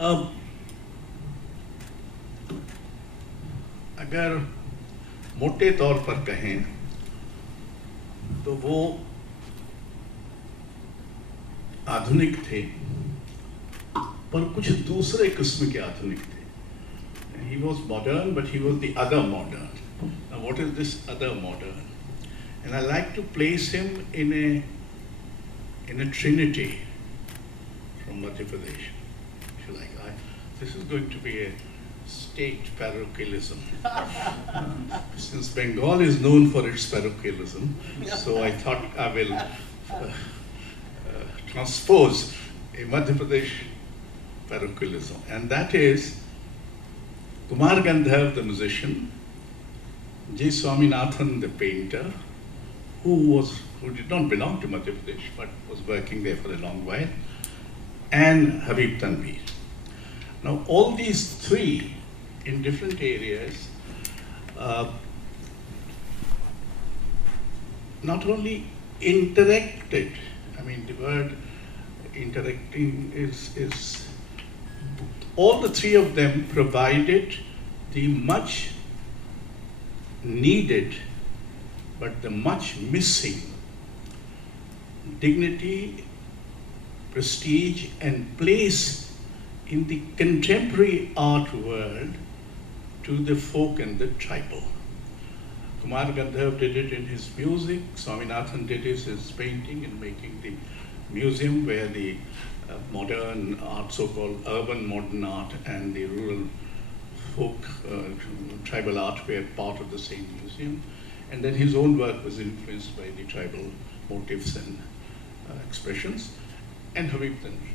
अब अगर मोटे तौर पर कहें तो वो आधुनिक थे, पर कुछ दूसरे किस्म के आधुनिक थे. He was modern, but he was the other modern. Now, what is this other modern? And I like to place him in a trinity from Madhya Pradesh, if you like. This is going to be a state parochialism. Since Bengal is known for its parochialism, so I thought I will transpose a Madhya Pradesh parochialism, and that is Kumar Gandharv, the musician, J. Swaminathan, the painter, who did not belong to Madhya Pradesh but was working there for a long while, and Habib Tanvir. Now, all these three in different areas not only interacted, I mean, the word interacting is all the three of them provided the much needed but the much missing dignity, prestige, and place in the contemporary art world to the folk and the tribal. Kumar Gandharv did it in his music, Swaminathan did it in his painting and making the museum where the modern art, so-called urban modern art, and the rural folk tribal art were part of the same museum. And then his own work was influenced by the tribal motifs and expressions, and Habib Tanvir.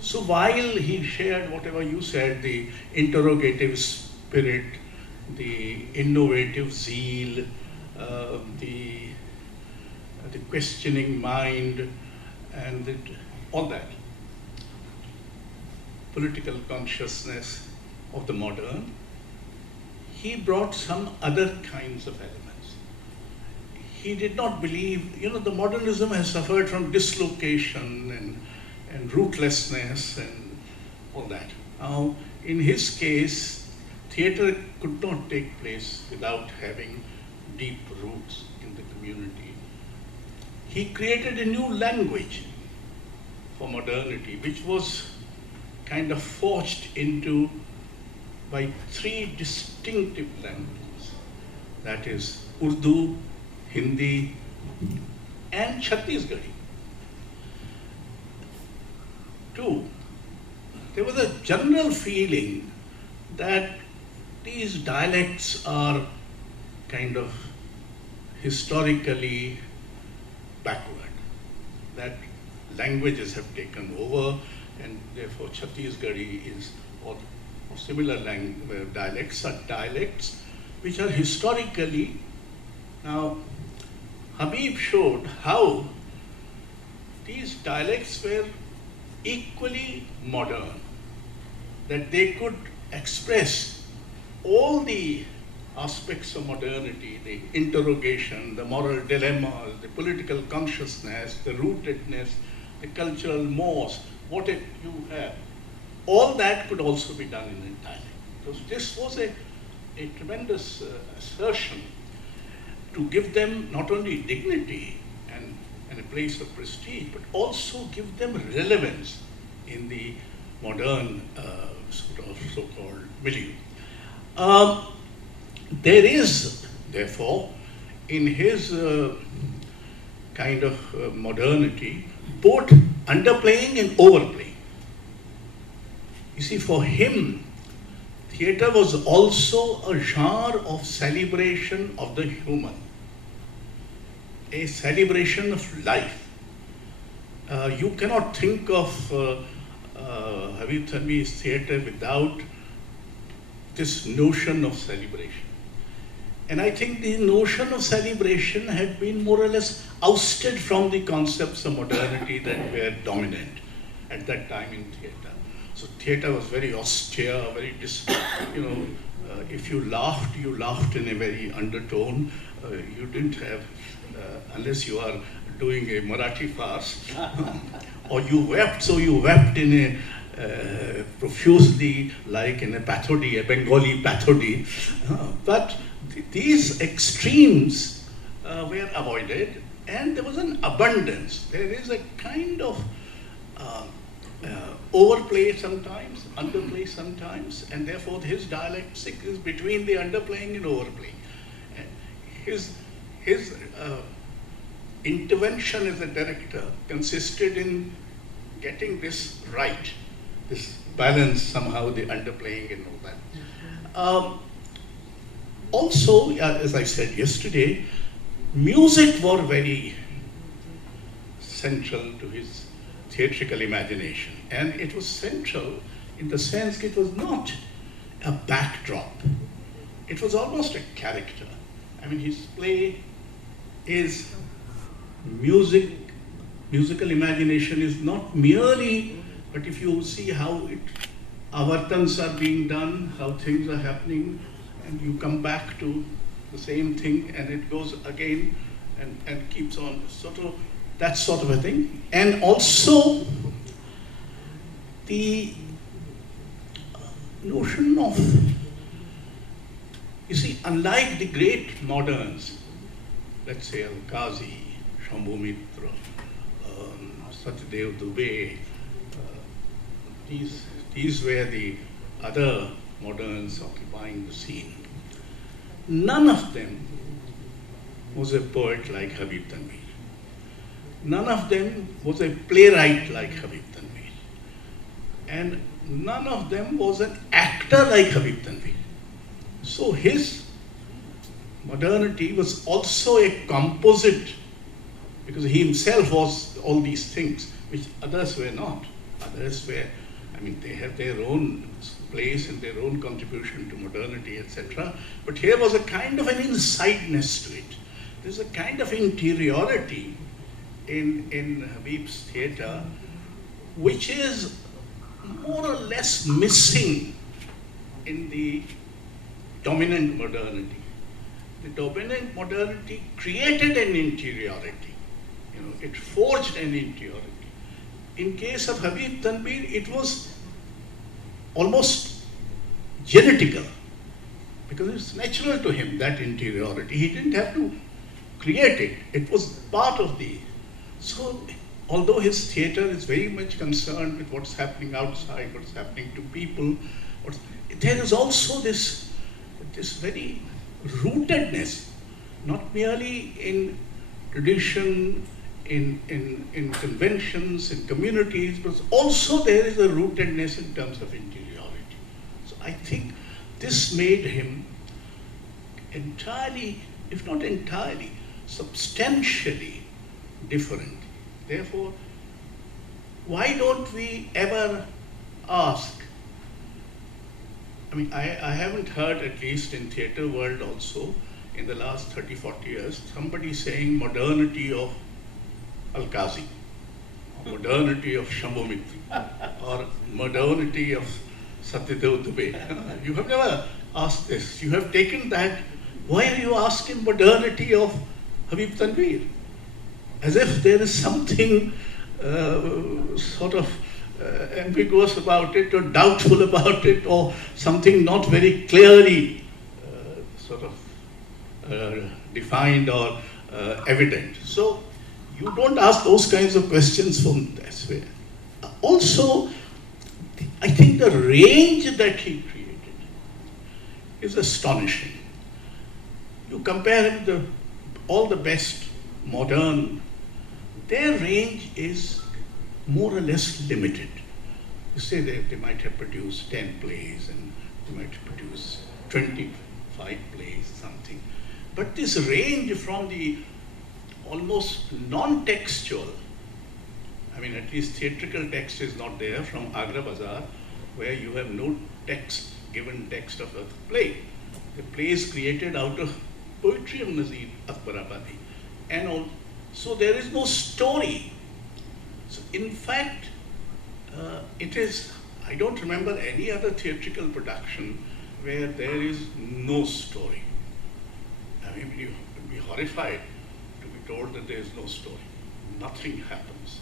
So while he shared whatever you said, the interrogative spirit, the innovative zeal, the questioning mind, and all that, political consciousness of the modern, he brought some other kinds of elements. He did not believe, the modernism has suffered from dislocation and rootlessness and all that. Now, in his case, theatre could not take place without having deep roots in the community. He created a new language for modernity, which was kind of forged into by three distinctive languages. That is Urdu, Hindi, and Chhattisgarhi. Two, there was a general feeling that these dialects are kind of historically backward, that languages have taken over, and therefore Chhattisgarhi is, or similar dialects are dialects which are historically. Now, Habib showed how these dialects were equally modern, that they could express all the aspects of modernity, the interrogation, the moral dilemmas, the political consciousness, the rootedness, the cultural mores, what you have. All that could also be done in a dialect. So this was a tremendous assertion to give them not only dignity and a place of prestige, but also give them relevance in the modern sort of so-called milieu. There is, therefore, in his kind of modernity, both underplaying and overplaying. You see, for him, theatre was also a genre of celebration of the human, a celebration of life. You cannot think of Habib Tanvir's theatre without this notion of celebration. And I think the notion of celebration had been more or less ousted from the concepts of modernity that were dominant at that time in theatre. So theatre was very austere, very, if you laughed in a very undertone. You didn't have, unless you are doing a Marathi farce, or you wept, so you wept in a profusely, like in a pathodi, a Bengali pathodi. But these extremes were avoided, and there was an abundance. There is a kind of overplay sometimes, underplay sometimes, and therefore his dialectic is between the underplaying and overplaying. And his intervention as a director consisted in getting this right, this balance somehow, the underplaying and all that. Also, as I said yesterday, music was very central to his theatrical imagination. And it was central in the sense it was not a backdrop. It was almost a character. I mean, his play is musical imagination is not merely, but if you see how avartans are being done, how things are happening, and you come back to the same thing and it goes again and keeps on, sort of, that sort of a thing. And also the notion of, you see, unlike the great moderns, let's say Al-Qazi, Shambhu Mitra, Satyadev Dubey, these were the other moderns occupying the scene. None of them was a poet like Habib Tanvir. None of them was a playwright like Habib Tanvir. And none of them was an actor like Habib Tanvir. So his modernity was also a composite, because he himself was all these things, which others were not. Others were, I mean, they have their own place and their own contribution to modernity, etc. But here was a kind of an insideness to it. There's a kind of interiority in Habib's theatre, which is more or less missing in the dominant modernity. The dominant modernity created an interiority. You know, it forged an interiority. In case of Habib Tanvir, it was almost genetical, because it's natural to him, that interiority. He didn't have to create it. It was part of the... So, although his theatre is very much concerned with what's happening outside, what's happening to people, there is also this very rootedness, not merely in tradition, in conventions, in communities, but also there is a rootedness in terms of interiority. So I think this made him entirely, if not entirely, substantially different. Therefore, why don't we ever ask? I mean, I haven't heard, at least in theatre world also, in the last 30, 40 years, somebody saying modernity of Al-Qazi, or modernity of Shambhu Mitra, or modernity of Satyadev Dubey. You have never asked this. You have taken that. Why are you asking modernity of Habib Tanvir? As if there is something sort of ambiguous about it, or doubtful about it, or something not very clearly sort of defined or evident. So you don't ask those kinds of questions from this way. Also, I think the range that he created is astonishing. You compare him to all the best modern, their range is more or less limited. You say they might have produced 10 plays and they might produce 25 plays, something. But this range from the almost non-textual, I mean, at least theatrical text is not there, from Agra Bazaar, where you have no text, given text of a play. The play is created out of poetry of Nazir Akbarabadi. And so there is no story. So in fact, it is, I don't remember any other theatrical production where there is no story. I mean, you would be horrified to be told that there is no story. Nothing happens.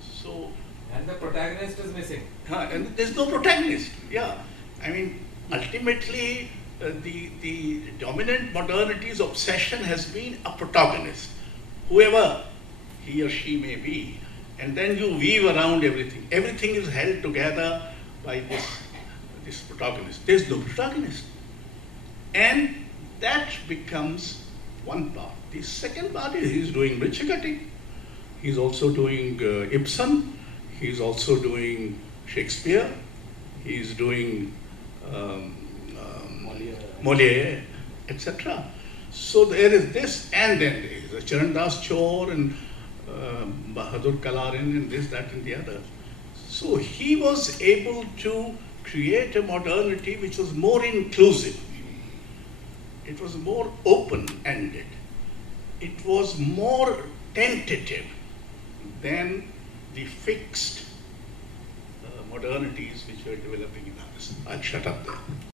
So And the protagonist is missing. And there's no protagonist. Yeah, I mean, ultimately, the dominant modernity's obsession has been a protagonist, whoever he or she may be, and then you weave around everything. Everything is held together by this protagonist. There's no protagonist, and that becomes one part. The second part is he's doing Richikati. He's also doing Ibsen. He's also doing Shakespeare. He's doing Molière, etc. So there is this, and then there is Charan Das Chor and Bahadur Kalarin and this, that, and the other. So he was able to create a modernity which was more inclusive. It was more open-ended. It was more tentative than the fixed modernities which were developing in others. I'll shut up there.